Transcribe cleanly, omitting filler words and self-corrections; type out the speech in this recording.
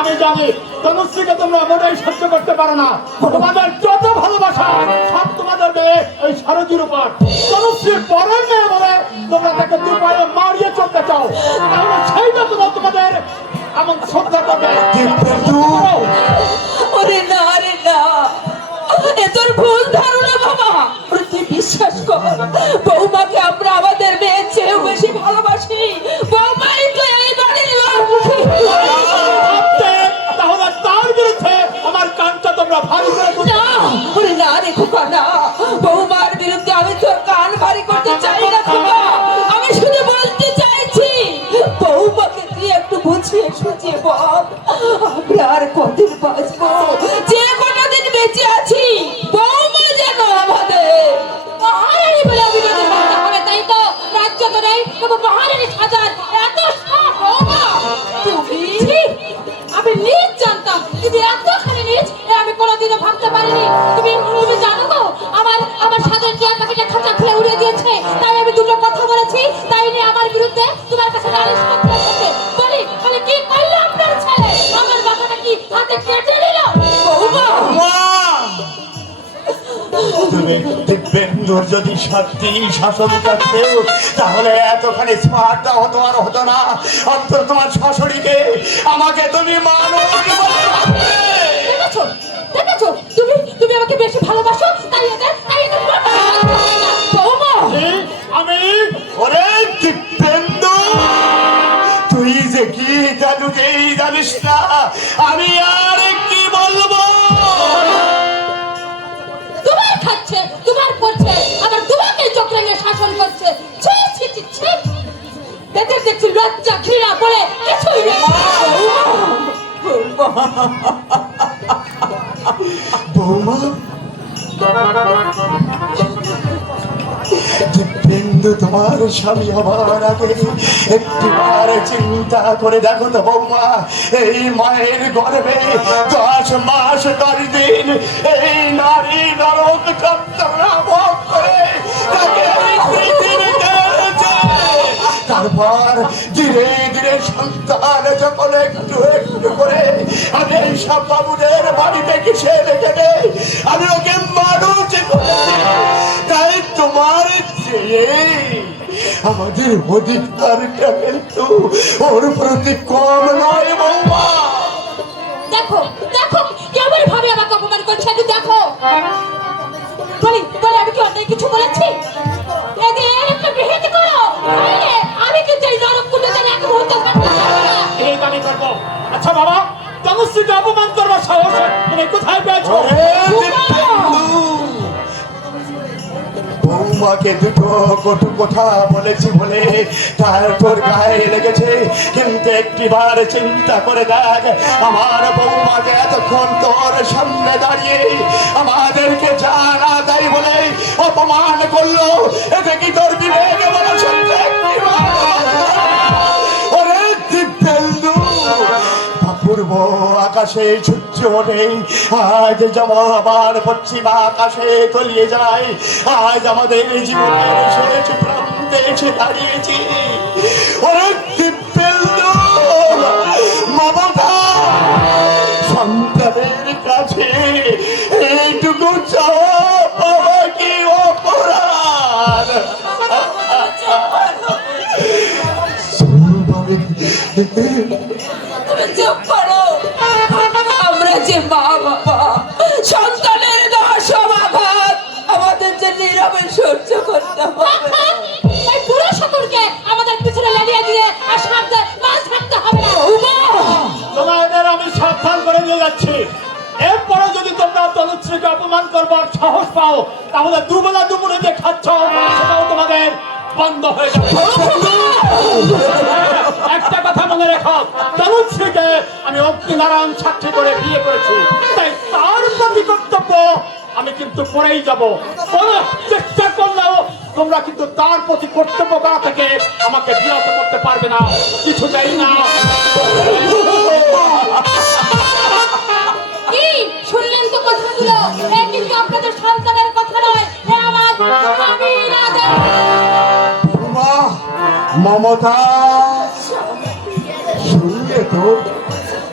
আমি জানি তনুশ্রীকে তোমরা মোটেই সহ্য করতে পারো না। তোমাদের যত ভালোবাসা সব তোমাদের মেয়ে ওই সারথীর উপর। তনুশ্রীর পরের মেয়ে বলে তোমরা তাকে দু পায়ে মারিয়ে চলতে চাও, তাহলে সেইটা তোমাদের এমন শ্রদ্ধা করবে। ওরে না রে না, এ তোর ভুল ধারণা বাবা। তুই বিশ্বাস কর, বৌমাকে আমরা আমাদের মেয়ের চেয়েও বেশি ভালোবাসি। বৌমাই তো এই বাড়ির লক্ষ্মী। তাহলে তার বিরুদ্ধে আমার কানটা তোমরা ভারী করে না, ওরে না রে খোকা না, বৌমার বিরুদ্ধে আমি তোর কান ভারী করতে চাই না খোকা। আমি শুধু বলতে চাইছি, বৌমাকে তুই একটু বুঝিয়ে সুঝিয়ে বল, আমরা আর কতদিন বাঁচবো, যে কটা দিন বেঁচে আছি বৌমা যেন আমাদের মহারানী বলে অভিযোগ করতে হবে। তাই তো রাজ্য তো নেই, তবু মহারানী সাজার এত শখ বৌমা। তুমি আমি নিজ জানতাম, কিন্তু এতখানি নিজ আমি কোনোদিনও ভাবতে পারিনি। তুমি জানো তো, আমার সাদের টিয়া পাখিটা খাঁচা খুলে উড়ে দিয়েছে। তাই আমি দুটো কথা বলেছি, তাই নিয়ে আমার বিরুদ্ধে তোমার কাছে নালিশ করতে এসেছে। বলি কি করলো আপনার ছেলে? আমার বাবাটা কি হাতে কেটে নিল? বৌমা, তুমি দিব্যেন্দুর যদি সত্যি শাসন করতেও, তাহলে এতখানি স্মার্টটা হতো আর হতো না। অন্তত তোমার শাশুড়িকে আমাকে তুমি মানুষ বলে ভাবতে। দেখেছো দেখেছো, তুমি আমাকে বেশি ভালোবাসো, তাই এদের বৌমা। আমি ওরে দিব্যেন্দু, তুই যে কি জানিস না, আমি আর কি বলবো। তোমার খাচ্ছে, তোমার করছে, আবার তোমাকে চোখ রেঙে শাসন করছে। ছি ছি ছি ছি, দেখতে দেখছি লজ্জা ঘৃণা বলে কিছুই নেই। বৌমা, দিব্যেন্দু তোমার স্বামী হবার আগে একটিবার চিন্তা করে দেখো তো বৌমা, এই মায়ের গর্ভে 10 মাস 10 দিন এই নারী নরক যন্ত্রণা ভোগ করে তাকে এই পৃথিবীতে এনেছে। তারপর ধীরে ধীরে সন্তান যখন একটু একটু করে আমি এই সব বাবুদের বাড়িতে কিসে রেখে দেই, আমি ওকে মানুষ করেছি। তাই তোমার চেয়ে আমাদের অধিকারটা কিন্তু ওর প্রতি কম নয় বৌমা। দেখো দেখো কেমন ভাবে আমাকে অপমান করছে, একটু দেখো। বলি আমি কি অন্যায় কিছু বলেছি? এদের একটু বিহিত করো, নাহলে আমি কিন্তু এই নরক কুণ্ডতে এক মুহূর্ত থাকতে পারবো না। এই আমি করবো। আচ্ছা বাবা, তনুশ্রীকে অপমান করবার সাহস তুমি কোথায় পেয়েছো? বৌমাকে দুটো কটু কথা বলেছি বলে তার তোর গায়ে লেগেছে, কিন্তু একটিবার চিন্তা করে দেখ, আমার বৌমাকে এতক্ষণ তোর সামনে দাঁড়িয়ে আমাদেরকে জানা দেয় বলে অপমান করলো, এতে কি তোর বিবেকে বলা সত্যি? ওরে দিব্যেন্দু, পূর্ব আকাশে সূর্য ওঠে, আজ যেমন আবার পশ্চিম আকাশে তলিয়ে যায়, আজ আমাদের জীবনের শেষ প্রান্তে এসে দাঁড়িয়েছি। ওরে দিব্যেন্দু, মমতা সন্তানের কাছে এইটুকু চাওয়া কি অপরাধ? আমরা যে মা বাবা, সন্তানের দোষ আঘাত আমাদের যে নীরবে সহ্য করতে হবে। এই পুরো সকলকে আমাদের পিছনে লাগিয়ে দিয়ে আর সাবধান মাছ থাকতে হবে না। তোমাদের আমি সাবধান করে দিয়ে যাচ্ছি, এরপরে যদি তোমরা তনুশ্রীকে অপমান করবার সাহস পাও, তাহলে দুবেলা দুপুরে যে খাচ্ছ সেটাও তোমাদের বন্ধ হয়ে যাবে। একটা কথা মনে রেখো, তনুশ্রীকে আমি অগ্নিনারায়ণ সাক্ষী করে বিয়ে করেছি, তাই তার প্রতি কর্তব্য আমি কিন্তু করেই যাব। কোনো চেষ্টা করলেও তোমরা কিন্তু তার প্রতি কর্তব্য করা থেকে আমাকে বিরত করতে পারবে না, কিছুতেই না। কি শুনলেন তো কথাগুলো? এ কিন্তু আপনাদের সন্তানের কথা নয়, এ আমার স্বামী রাজা। মমতা